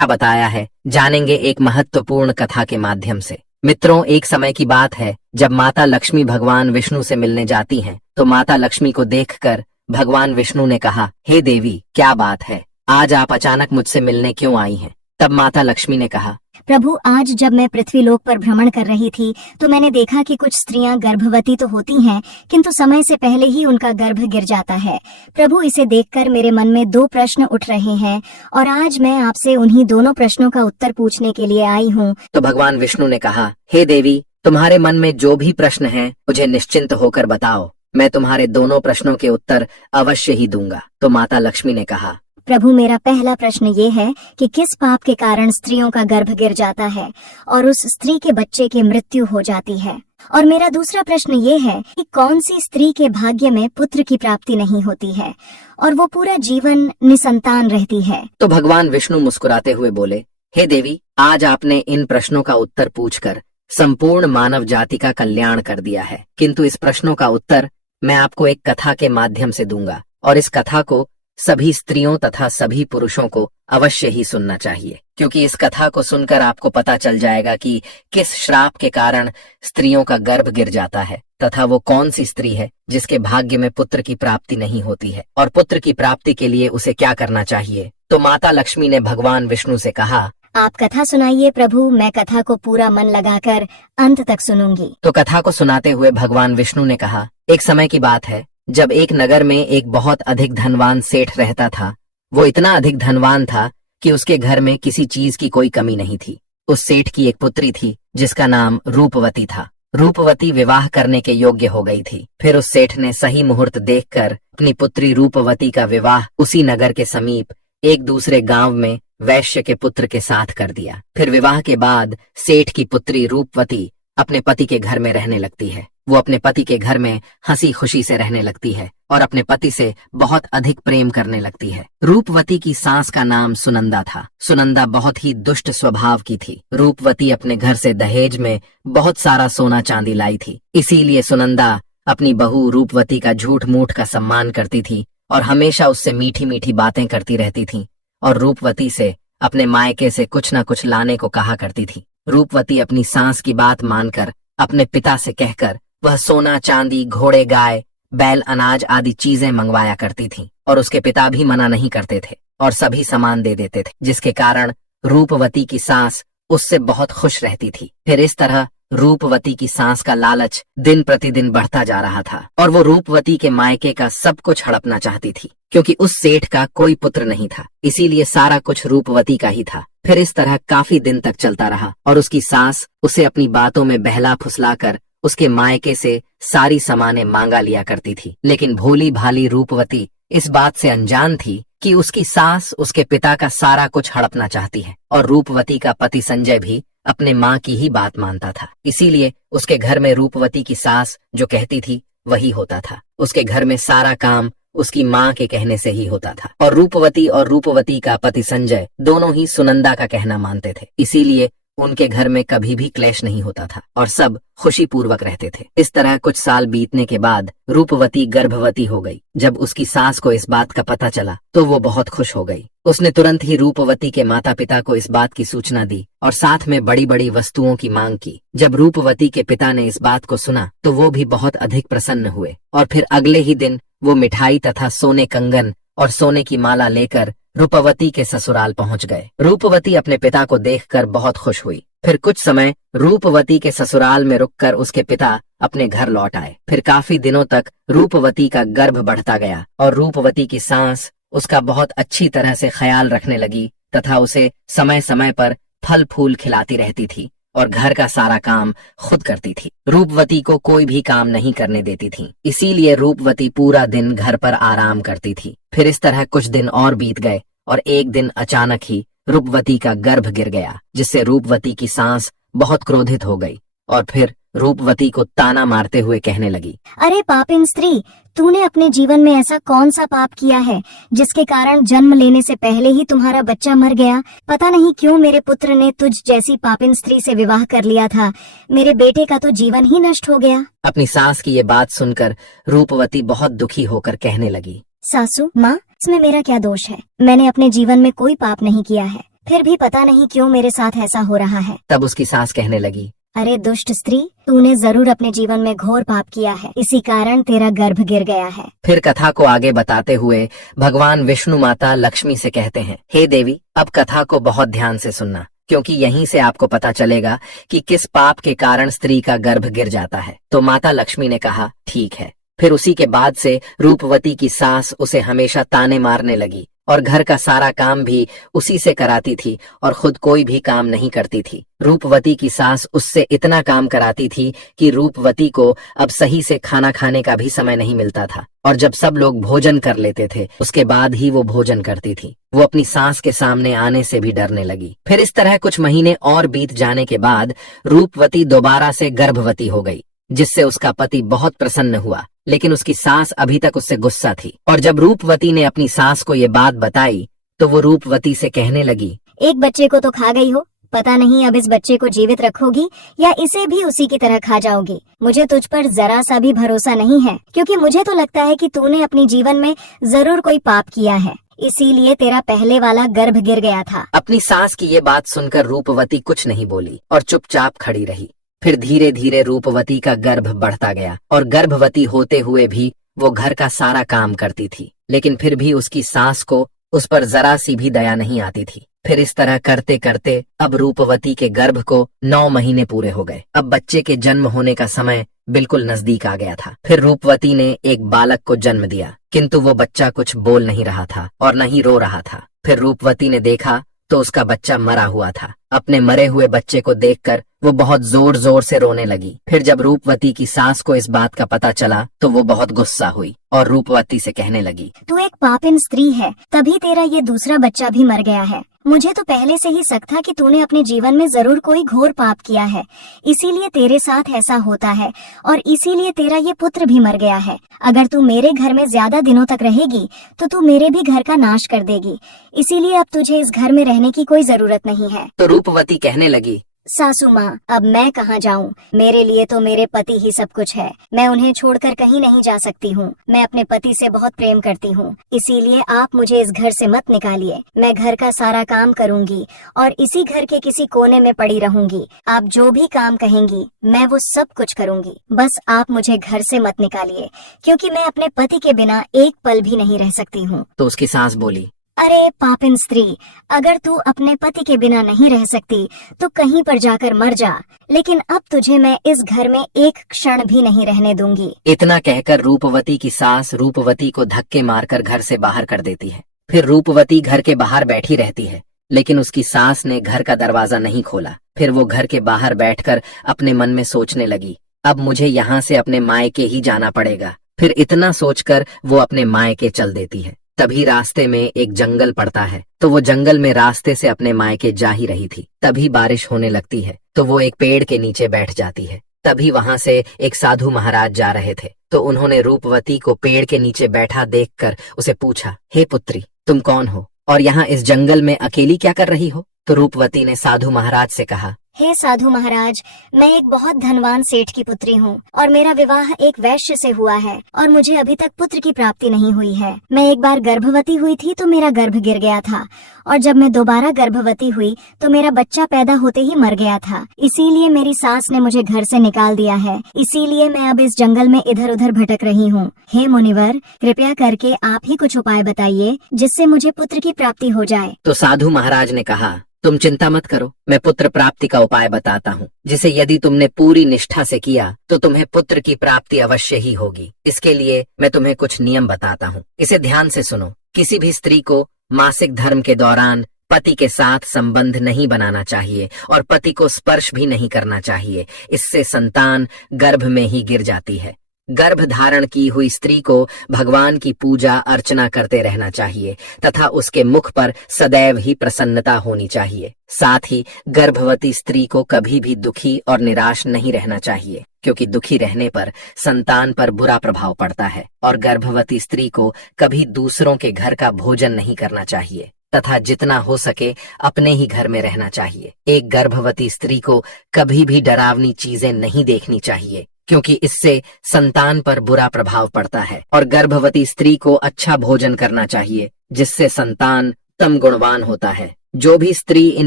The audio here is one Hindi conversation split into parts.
क्या बताया है, जानेंगे एक महत्वपूर्ण कथा के माध्यम से। मित्रों, एक समय की बात है जब माता लक्ष्मी भगवान विष्णु से मिलने जाती हैं, तो माता लक्ष्मी को देखकर भगवान विष्णु ने कहा, हे देवी, क्या बात है, आज आप अचानक मुझसे मिलने क्यों आई हैं? तब माता लक्ष्मी ने कहा, प्रभु, आज जब मैं पृथ्वी लोक पर भ्रमण कर रही थी तो मैंने देखा कि कुछ स्त्रियां गर्भवती तो होती हैं, किंतु समय से पहले ही उनका गर्भ गिर जाता है। प्रभु, इसे देखकर मेरे मन में दो प्रश्न उठ रहे हैं और आज मैं आपसे उन्हीं दोनों प्रश्नों का उत्तर पूछने के लिए आई हूँ। तो भगवान विष्णु ने कहा, हे देवी, तुम्हारे मन में जो भी प्रश्न है मुझे निश्चिंत होकर बताओ, मैं तुम्हारे दोनों प्रश्नों के उत्तर अवश्य ही दूंगा। तो माता लक्ष्मी ने कहा, प्रभु, मेरा पहला प्रश्न ये है कि किस पाप के कारण स्त्रियों का गर्भ गिर जाता है और उस स्त्री के बच्चे की मृत्यु हो जाती है। और मेरा दूसरा प्रश्न ये है कि कौन सी स्त्री के भाग्य में पुत्र की प्राप्ति नहीं होती है और वो पूरा जीवन निसंतान रहती है। तो भगवान विष्णु मुस्कुराते हुए बोले, हे देवी, आज आपने इन प्रश्नों का उत्तर पूछकर संपूर्ण मानव जाति का कल्याण कर दिया है, किंतु इस प्रश्नों का उत्तर मैं आपको एक कथा के माध्यम से दूंगा और इस कथा को सभी स्त्रियों तथा सभी पुरुषों को अवश्य ही सुनना चाहिए, क्योंकि इस कथा को सुनकर आपको पता चल जाएगा कि किस श्राप के कारण स्त्रियों का गर्भ गिर जाता है तथा वो कौन सी स्त्री है जिसके भाग्य में पुत्र की प्राप्ति नहीं होती है और पुत्र की प्राप्ति के लिए उसे क्या करना चाहिए। तो माता लक्ष्मी ने भगवान विष्णु से कहा, आप कथा सुनाइए प्रभु, मैं कथा को पूरा मन लगाकर अंत तक सुनूंगी। तो कथा को सुनाते हुए भगवान विष्णु ने कहा, एक समय की बात है जब एक नगर में एक बहुत अधिक धनवान सेठ रहता था। वो इतना अधिक धनवान था कि उसके घर में किसी चीज की कोई कमी नहीं थी। उस सेठ की एक पुत्री थी जिसका नाम रूपवती था। रूपवती विवाह करने के योग्य हो गई थी। फिर उस सेठ ने सही मुहूर्त देखकर अपनी पुत्री रूपवती का विवाह उसी नगर के समीप एक दूसरे गांव में वैश्य के पुत्र के साथ कर दिया। फिर विवाह के बाद सेठ की पुत्री रूपवती अपने पति के घर में रहने लगती है। वो अपने पति के घर में हंसी खुशी से रहने लगती है और अपने पति से बहुत अधिक प्रेम करने लगती है। रूपवती की सास का नाम सुनंदा था। सुनंदा बहुत ही दुष्ट स्वभाव की थी। रूपवती अपने घर से दहेज में बहुत सारा सोना चांदी लाई थी, इसीलिए सुनंदा अपनी बहू रूपवती का झूठ मूठ का सम्मान करती थी और हमेशा उससे मीठी मीठी बातें करती रहती थी और रूपवती से अपने मायके से कुछ न कुछ लाने को कहा करती थी। रूपवती अपनी सास की बात मानकर अपने पिता से कहकर वह सोना चांदी, घोड़े, गाय, बैल, अनाज आदि चीजें मंगवाया करती थी और उसके पिता भी मना नहीं करते थे और सभी सामान दे देते थे, जिसके कारण रूपवती की सास उससे बहुत खुश रहती थी। फिर इस तरह रूपवती की सास का लालच दिन प्रतिदिन बढ़ता जा रहा था और वो रूपवती के मायके का सब कुछ हड़पना चाहती थी, क्योंकि उस सेठ का कोई पुत्र नहीं था, इसीलिए सारा कुछ रूपवती का ही था। फिर इस तरह काफी दिन तक चलता रहा और उसकी सास उसे अपनी बातों में बहला फुसलाकर उसके मायके से सारी सामानें मांगा लिया करती थी। लेकिन भोली भाली रूपवती इस बात से अनजान थी कि उसकी सास उसके पिता का सारा कुछ हड़पना चाहती है और रूपवती का पति संजय भी अपने माँ की ही बात मानता था। इसीलिए उसके घर में रूपवती की सास जो कहती थी वही होता था। उसके घर में सारा काम उसकी माँ के कहने से ही होता था और रूपवती का पति संजय दोनों ही सुनंदा का कहना मानते थे। इसीलिए उनके घर में कभी भी क्लेश नहीं होता था और सब खुशी पूर्वक रहते थे। इस तरह कुछ साल बीतने के बाद रूपवती गर्भवती हो गई। जब उसकी सास को इस बात का पता चला तो वो बहुत खुश हो गई। उसने तुरंत ही रूपवती के माता पिता को इस बात की सूचना दी और साथ में बड़ी बड़ी वस्तुओं की मांग की। जब रूपवती के पिता ने इस बात को सुना तो वो भी बहुत अधिक प्रसन्न हुए और फिर अगले ही दिन वो मिठाई तथा सोने कंगन और सोने की माला लेकर रूपवती के ससुराल पहुंच गए। रूपवती अपने पिता को देखकर बहुत खुश हुई। फिर कुछ समय रूपवती के ससुराल में रुककर उसके पिता अपने घर लौट आए। फिर काफी दिनों तक रूपवती का गर्भ बढ़ता गया और रूपवती की सास उसका बहुत अच्छी तरह से ख्याल रखने लगी तथा उसे समय समय पर फल फूल खिलाती रहती थी और घर का सारा काम खुद करती थी। रूपवती को कोई भी काम नहीं करने देती थी, इसीलिए रूपवती पूरा दिन घर पर आराम करती थी। फिर इस तरह कुछ दिन और बीत गए और एक दिन अचानक ही रूपवती का गर्भ गिर गया, जिससे रूपवती की सास बहुत क्रोधित हो गई और फिर रूपवती को ताना मारते हुए कहने लगी, अरे पापिन स्त्री, तूने अपने जीवन में ऐसा कौन सा पाप किया है जिसके कारण जन्म लेने से पहले ही तुम्हारा बच्चा मर गया? पता नहीं क्यों मेरे पुत्र ने तुझ जैसी पापिन स्त्री से विवाह कर लिया था। मेरे बेटे का तो जीवन ही नष्ट हो गया। अपनी सास की ये बात सुनकर रूपवती बहुत दुखी होकर कहने लगी, सासू माँ, इसमें मेरा क्या दोष है? मैंने अपने जीवन में कोई पाप नहीं किया है। फिर भी पता नहीं क्यों मेरे साथ ऐसा हो रहा है। तब उसकी सास कहने लगी, अरे दुष्ट स्त्री, तूने जरूर अपने जीवन में घोर पाप किया है, इसी कारण तेरा गर्भ गिर गया है। फिर कथा को आगे बताते हुए भगवान विष्णु माता लक्ष्मी से कहते हैं, हे देवी, अब कथा को बहुत ध्यान से सुनना, क्योंकि यहीं से आपको पता चलेगा कि किस पाप के कारण स्त्री का गर्भ गिर जाता है। तो माता लक्ष्मी ने कहा, ठीक है। फिर उसी के बाद से रूपवती की सास उसे हमेशा ताने मारने लगी और घर का सारा काम भी उसी से कराती थी और खुद कोई भी काम नहीं करती थी। रूपवती की सास उससे इतना काम कराती थी कि रूपवती को अब सही से खाना खाने का भी समय नहीं मिलता था, और जब सब लोग भोजन कर लेते थे उसके बाद ही वो भोजन करती थी। वो अपनी सास के सामने आने से भी डरने लगी। फिर इस तरह कुछ महीने और बीत जाने के बाद रूपवती दोबारा से गर्भवती हो गई, जिससे उसका पति बहुत प्रसन्न हुआ, लेकिन उसकी सास अभी तक उससे गुस्सा थी। और जब रूपवती ने अपनी सास को ये बात बताई तो वो रूपवती से कहने लगी, एक बच्चे को तो खा गई हो, पता नहीं अब इस बच्चे को जीवित रखोगी या इसे भी उसी की तरह खा जाओगी। मुझे तुझ पर जरा सा भी भरोसा नहीं है, क्योंकि मुझे तो लगता है कि तूने अपने जीवन में जरूर कोई पाप किया है, इसीलिए तेरा पहले वाला गर्भ गिर गया था। अपनी सास की ये बात सुनकर रूपवती कुछ नहीं बोली और चुपचाप खड़ी रही। फिर धीरे धीरे रूपवती का गर्भ बढ़ता गया और गर्भवती होते हुए भी वो घर का सारा काम करती थी, लेकिन फिर भी उसकी सास को उस पर जरा सी भी दया नहीं आती थी। फिर इस तरह करते करते अब रूपवती के गर्भ को 9 महीने पूरे हो गए। अब बच्चे के जन्म होने का समय बिल्कुल नजदीक आ गया था। फिर रूपवती ने एक बालक को जन्म दिया, किंतु वो बच्चा कुछ बोल नहीं रहा था और न ही रो रहा था। फिर रूपवती ने देखा तो उसका बच्चा मरा हुआ था। अपने मरे हुए बच्चे को देखकर वो बहुत जोर जोर से रोने लगी। फिर जब रूपवती की सास को इस बात का पता चला तो वो बहुत गुस्सा हुई और रूपवती से कहने लगी, तू एक पापिन स्त्री है, तभी तेरा ये दूसरा बच्चा भी मर गया है। मुझे तो पहले से ही शक था कि तूने अपने जीवन में जरूर कोई घोर पाप किया है, इसीलिए तेरे साथ ऐसा होता है और इसीलिए तेरा ये पुत्र भी मर गया है। अगर तू मेरे घर में ज्यादा दिनों तक रहेगी तो तू मेरे भी घर का नाश कर देगी, इसीलिए अब तुझे इस घर में रहने की कोई जरूरत नहीं है। तो रूपवती कहने लगी, सासू माँ, अब मैं कहाँ जाऊँ? मेरे लिए तो मेरे पति ही सब कुछ है। मैं उन्हें छोड़कर कहीं नहीं जा सकती हूँ। मैं अपने पति से बहुत प्रेम करती हूँ, इसीलिए आप मुझे इस घर से मत निकालिए। मैं घर का सारा काम करूँगी और इसी घर के किसी कोने में पड़ी रहूंगी। आप जो भी काम कहेंगी मैं वो सब कुछ करूँगी। बस आप मुझे घर से मत निकालिए, क्योंकि मैं अपने पति के बिना एक पल भी नहीं रह सकती हूँ। तो उसकी सास बोली, अरे पापिन स्त्री, अगर तू अपने पति के बिना नहीं रह सकती तो कहीं पर जाकर मर जा, लेकिन अब तुझे मैं इस घर में एक क्षण भी नहीं रहने दूंगी। इतना कहकर रूपवती की सास रूपवती को धक्के मारकर घर से बाहर कर देती है। फिर रूपवती घर के बाहर बैठी रहती है, लेकिन उसकी सास ने घर का दरवाजा नहीं खोला। फिर वो घर के बाहर बैठकर अपने मन में सोचने लगी, अब मुझे यहाँ से अपने मायके ही जाना पड़ेगा। फिर इतना सोचकर वो अपने मायके चल देती है। तभी रास्ते में एक जंगल पड़ता है, तो वो जंगल में रास्ते से अपने मायके जा ही रही थी। तभी बारिश होने लगती है, तो वो एक पेड़ के नीचे बैठ जाती है। तभी वहां से एक साधु महाराज जा रहे थे, तो उन्होंने रूपवती को पेड़ के नीचे बैठा देखकर उसे पूछा, हे पुत्री, तुम कौन हो और यहाँ इस जंगल में अकेली क्या कर रही हो? तो रूपवती ने साधु महाराज से कहा, हे साधु महाराज, मैं एक बहुत धनवान सेठ की पुत्री हूँ और मेरा विवाह एक वैश्य से हुआ है और मुझे अभी तक पुत्र की प्राप्ति नहीं हुई है। मैं एक बार गर्भवती हुई थी तो मेरा गर्भ गिर गया था और जब मैं दोबारा गर्भवती हुई तो मेरा बच्चा पैदा होते ही मर गया था। इसीलिए मेरी सास ने मुझे घर से निकाल दिया है, इसीलिए मैं अब इस जंगल में इधर उधर भटक रही हूँ। हे मुनिवर, कृपया करके आप ही कुछ उपाय बताइए जिससे मुझे पुत्र की प्राप्ति हो जाए। तो साधु महाराज ने कहा, तुम चिंता मत करो, मैं पुत्र प्राप्ति का उपाय बताता हूँ, जिसे यदि तुमने पूरी निष्ठा से किया तो तुम्हें पुत्र की प्राप्ति अवश्य ही होगी। इसके लिए मैं तुम्हें कुछ नियम बताता हूँ, इसे ध्यान से सुनो। किसी भी स्त्री को मासिक धर्म के दौरान पति के साथ संबंध नहीं बनाना चाहिए और पति को स्पर्श भी नहीं करना चाहिए, इससे संतान गर्भ में ही गिर जाती है। गर्भ धारण की हुई स्त्री को भगवान की पूजा अर्चना करते रहना चाहिए तथा उसके मुख पर सदैव ही प्रसन्नता होनी चाहिए। साथ ही गर्भवती स्त्री को कभी भी दुखी और निराश नहीं रहना चाहिए, क्योंकि दुखी रहने पर संतान पर बुरा प्रभाव पड़ता है। और गर्भवती स्त्री को कभी दूसरों के घर का भोजन नहीं करना चाहिए तथा जितना हो सके अपने ही घर में रहना चाहिए। एक गर्भवती स्त्री को कभी भी डरावनी चीजें नहीं देखनी चाहिए, क्योंकि इससे संतान पर बुरा प्रभाव पड़ता है। और गर्भवती स्त्री को अच्छा भोजन करना चाहिए, जिससे संतान उत्तम गुणवान होता है। जो भी स्त्री इन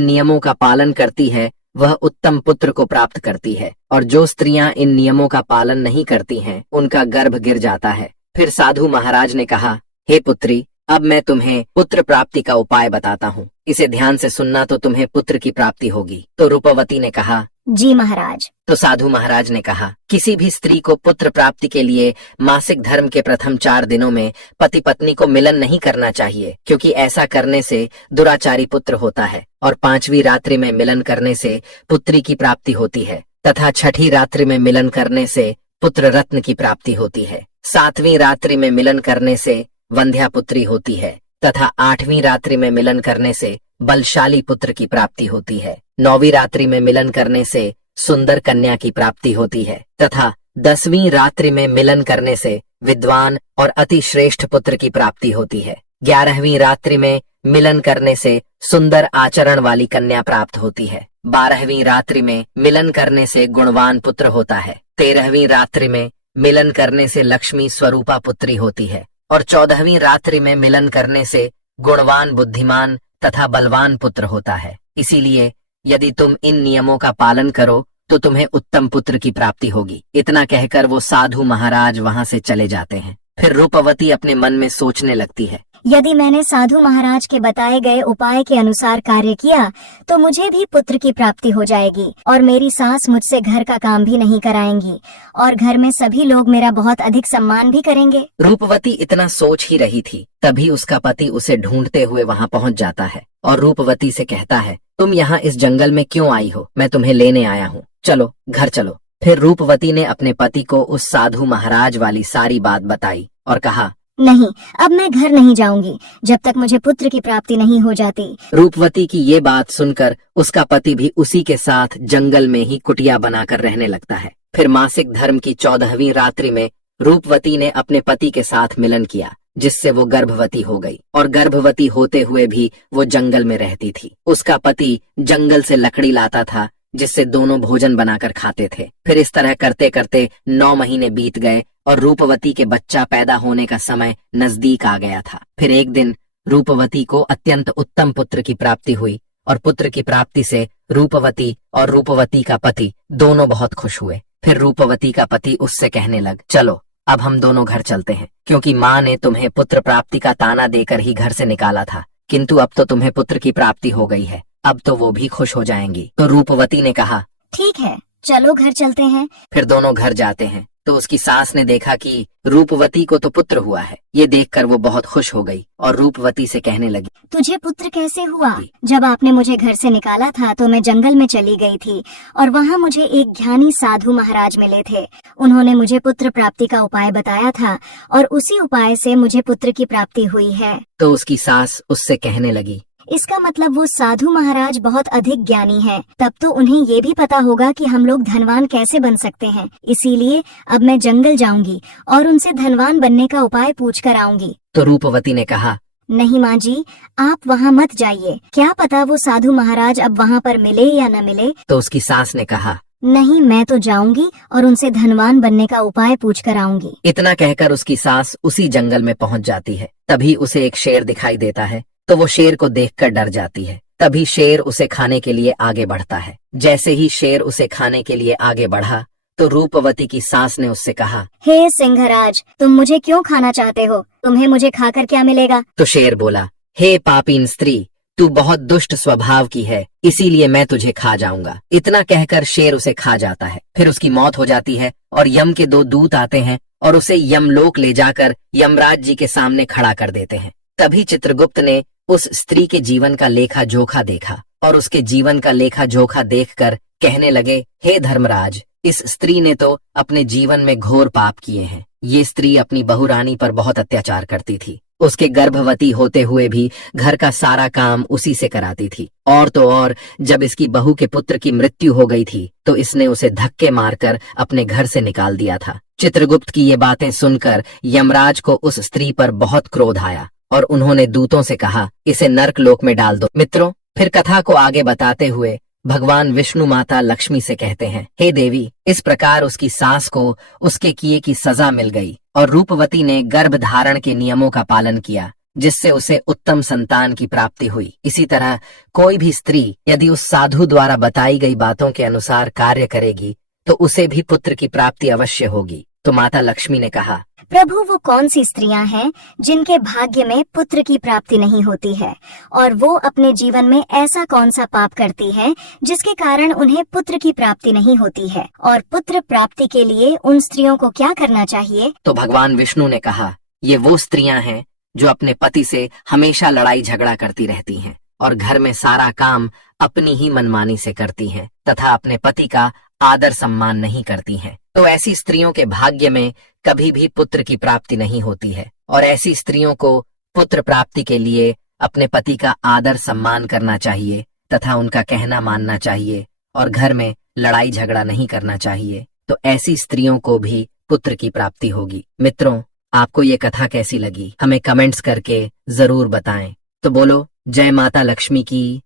नियमों का पालन करती है वह उत्तम पुत्र को प्राप्त करती है, और जो स्त्रियां इन नियमों का पालन नहीं करती हैं उनका गर्भ गिर जाता है। फिर साधु महाराज ने कहा, हे पुत्री, अब मैं तुम्हें पुत्र प्राप्ति का उपाय बताता हूँ, इसे ध्यान से सुनना तो तुम्हें पुत्र की प्राप्ति होगी। तो रूपवती ने कहा, जी महाराज। तो साधु महाराज ने कहा, किसी भी स्त्री को पुत्र प्राप्ति के लिए मासिक धर्म के प्रथम 4 दिनों में पति पत्नी को मिलन नहीं करना चाहिए, क्योंकि ऐसा करने से दुराचारी पुत्र होता है, और 5वीं रात्रि में मिलन करने से पुत्री की प्राप्ति होती है, तथा 6ठी रात्रि में मिलन करने से पुत्र रत्न की प्राप्ति होती है, 7वीं रात्रि में मिलन करने से वंध्या पुत्री होती है, तथा 8वीं रात्रि में मिलन करने से बलशाली पुत्र की प्राप्ति होती है, 9वीं रात्रि में मिलन करने से सुंदर कन्या की प्राप्ति होती है, तथा 10वीं रात्रि में मिलन करने से विद्वान और अति श्रेष्ठ पुत्र की प्राप्ति होती है, 11वीं रात्रि में मिलन करने से सुंदर आचरण वाली कन्या प्राप्त होती है, 12वीं रात्रि में मिलन करने से गुणवान पुत्र होता है, 13वीं रात्रि में मिलन करने से लक्ष्मी स्वरूपा पुत्री होती है, और 14वीं रात्रि में मिलन करने से गुणवान बुद्धिमान तथा बलवान पुत्र होता है। इसीलिए यदि तुम इन नियमों का पालन करो तो तुम्हें उत्तम पुत्र की प्राप्ति होगी। इतना कहकर वो साधु महाराज वहां से चले जाते हैं। फिर रूपवती अपने मन में सोचने लगती है, यदि मैंने साधु महाराज के बताए गए उपाय के अनुसार कार्य किया तो मुझे भी पुत्र की प्राप्ति हो जाएगी, और मेरी सास मुझसे घर का काम भी नहीं कराएंगी, और घर में सभी लोग मेरा बहुत अधिक सम्मान भी करेंगे। रूपवती इतना सोच ही रही थी, तभी उसका पति उसे ढूंढते हुए वहां पहुंच जाता है और रूपवती से कहता है, तुम यहाँ इस जंगल में क्यों आई हो? मैं तुम्हें लेने आया हूँ, चलो घर चलो। फिर रूपवती ने अपने पति को उस साधु महाराज वाली सारी बात बताई और कहा, नहीं, अब मैं घर नहीं जाऊंगी जब तक मुझे पुत्र की प्राप्ति नहीं हो जाती। रूपवती की ये बात सुनकर उसका पति भी उसी के साथ जंगल में ही कुटिया बनाकर रहने लगता है। फिर मासिक धर्म की 14वीं रात्रि में रूपवती ने अपने पति के साथ मिलन किया, जिससे वो गर्भवती हो गई, और गर्भवती होते हुए भी वो जंगल में रहती थी। उसका पति जंगल से लकड़ी लाता था, जिससे दोनों भोजन बनाकर खाते थे। फिर इस तरह करते करते 9 महीने बीत गए और रूपवती के बच्चा पैदा होने का समय नजदीक आ गया था। फिर एक दिन रूपवती को अत्यंत उत्तम पुत्र की प्राप्ति हुई, और पुत्र की प्राप्ति से रूपवती और रूपवती का पति दोनों बहुत खुश हुए। फिर रूपवती का पति उससे कहने लग, चलो अब हम दोनों घर चलते हैं, क्योंकि माँ ने तुम्हें पुत्र प्राप्ति का ताना देकर ही घर से निकाला था, किंतु अब तो तुम्हें पुत्र की प्राप्ति हो गई है, अब तो वो भी खुश हो जाएंगी। तो रूपवती ने कहा, ठीक है, चलो घर चलते हैं। फिर दोनों घर जाते हैं। तो उसकी सास ने देखा कि रूपवती को तो पुत्र हुआ है। ये देखकर वो बहुत खुश हो गई और रूपवती से कहने लगी, तुझे पुत्र कैसे हुआ? जब आपने मुझे घर से निकाला था तो मैं जंगल में चली गई थी, और वहाँ मुझे एक ज्ञानी साधु महाराज मिले थे। उन्होंने मुझे पुत्र प्राप्ति का उपाय बताया था, और उसी उपाय से मुझे पुत्र की प्राप्ति हुई है। तो उसकी सास उससे कहने लगी, इसका मतलब वो साधु महाराज बहुत अधिक ज्ञानी हैं। तब तो उन्हें ये भी पता होगा कि हम लोग धनवान कैसे बन सकते हैं। इसीलिए अब मैं जंगल जाऊंगी और उनसे धनवान बनने का उपाय पूछ कर आऊंगी। तो रूपवती ने कहा, नहीं माँ जी, आप वहाँ मत जाइए, क्या पता वो साधु महाराज अब वहाँ पर मिले या न मिले। तो उसकी सास ने कहा, नहीं, मैं तो जाऊंगी और उनसे धनवान बनने का उपाय पूछ कर आऊंगी। इतना कहकर उसकी सास उसी जंगल में पहुंच जाती है। तभी उसे एक शेर दिखाई देता है, तो वो शेर को देखकर डर जाती है। तभी शेर उसे खाने के लिए आगे बढ़ता है। जैसे ही शेर उसे खाने के लिए आगे बढ़ा तो रूपवती की सास ने उससे कहा, हे सिंहराज, तुम मुझे क्यों खाना चाहते हो? तुम्हें मुझे खाकर क्या मिलेगा? तो शेर बोला, हे पापीन स्त्री, तू बहुत दुष्ट स्वभाव की है, इसीलिए मैं तुझे खा जाऊंगा। इतना कहकर शेर उसे खा जाता है। फिर उसकी मौत हो जाती है और यम के 2 दूत आते हैं और उसे यमलोक ले जाकर यमराज जी के सामने खड़ा कर देते हैं। तभी चित्रगुप्त ने उस स्त्री के जीवन का लेखा जोखा देखा और उसके जीवन का लेखा जोखा देखकर कहने लगे, हे धर्मराज, इस स्त्री ने तो अपने जीवन में घोर पाप किए हैं। ये स्त्री अपनी बहुरानी पर बहुत अत्याचार करती थी। उसके गर्भवती होते हुए भी घर का सारा काम उसी से कराती थी। और तो और जब इसकी बहू के पुत्र की मृत्यु हो गई थी तो इसने उसे धक्के मारकर अपने घर से निकाल दिया था। चित्रगुप्त की ये बातें सुनकर यमराज को उस स्त्री पर बहुत क्रोध आया और उन्होंने दूतों से कहा, इसे नर्क लोक में डाल दो। मित्रों, फिर कथा को आगे बताते हुए भगवान विष्णु माता लक्ष्मी से कहते हैं, हे देवी, इस प्रकार उसकी सास को उसके किए की सजा मिल गई और रूपवती ने गर्भ धारण के नियमों का पालन किया, जिससे उसे उत्तम संतान की प्राप्ति हुई। इसी तरह कोई भी स्त्री यदि उस साधु द्वारा बताई गई बातों के अनुसार कार्य करेगी तो उसे भी पुत्र की प्राप्ति अवश्य होगी। तो माता लक्ष्मी ने कहा, प्रभु, वो कौन सी स्त्रियां हैं जिनके भाग्य में पुत्र की प्राप्ति नहीं होती है, और वो अपने जीवन में ऐसा कौन सा पाप करती है जिसके कारण उन्हें पुत्र की प्राप्ति नहीं होती है, और पुत्र प्राप्ति के लिए उन स्त्रियों को क्या करना चाहिए? तो भगवान विष्णु ने कहा, ये वो स्त्रियां हैं जो अपने पति से हमेशा लड़ाई झगड़ा करती रहती हैं और घर में सारा काम अपनी ही मनमानी से करती हैं तथा अपने पति का आदर सम्मान नहीं करती हैं। तो ऐसी स्त्रियों के भाग्य में कभी भी पुत्र की प्राप्ति नहीं होती है, और ऐसी स्त्रियों को पुत्र प्राप्ति के लिए अपने पति का आदर सम्मान करना चाहिए तथा उनका कहना मानना चाहिए और घर में लड़ाई झगड़ा नहीं करना चाहिए। तो ऐसी स्त्रियों को भी पुत्र की प्राप्ति होगी। मित्रों, आपको ये कथा कैसी लगी हमें कमेंट्स करके जरूर बताएं। तो बोलो जय माता लक्ष्मी की